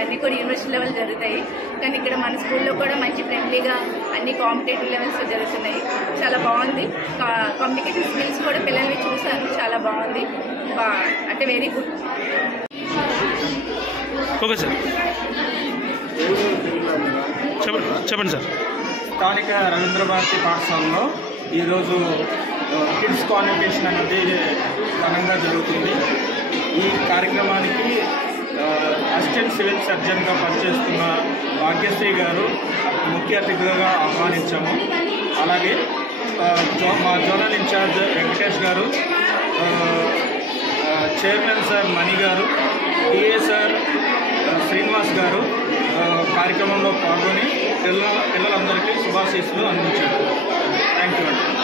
ఇవన్నీ కూడా university level జరుగుతాయి. కానీ ఇక్కడ మన స్కూల్లో కూడా మంచి ఫ్రెండ్లీగా అన్ని కాంపిటేటివ్ లెవెల్స్ జరుగుతున్నాయి. చాలా బాగుంది. కమ్యూనికేషన్ స్కిల్స్ కూడా పిల్లల్ని చూశాను, చాలా బాగుంది. అంటే వెరీ గుడ్. ఓకే సార్, చెప్పండి సార్. స్థానిక రవీంద్ర భారతి పాఠశాలలో ఈరోజు కిడ్స్ కాన్వకేషన్ అనేది ఘనంగా జరుగుతుంది. ఈ కార్యక్రమానికి అసిస్టెంట్ సివిల్ సర్జన్గా పనిచేస్తున్న భాగ్యశ్రీ గారు ముఖ్య అతిథిగా ఆహ్వానించాము. అలాగే మా జోనల్ ఇన్ఛార్జ్ వెంకటేష్ గారు, చైర్మన్ సార్ మణి గారు, డిఏ సార్ శ్రీనివాస్ గారు కార్యక్రమంలో పాల్గొని పిల్లలందరికీ శుభాశీస్సులు అందించారు. థ్యాంక్ యూ అండి.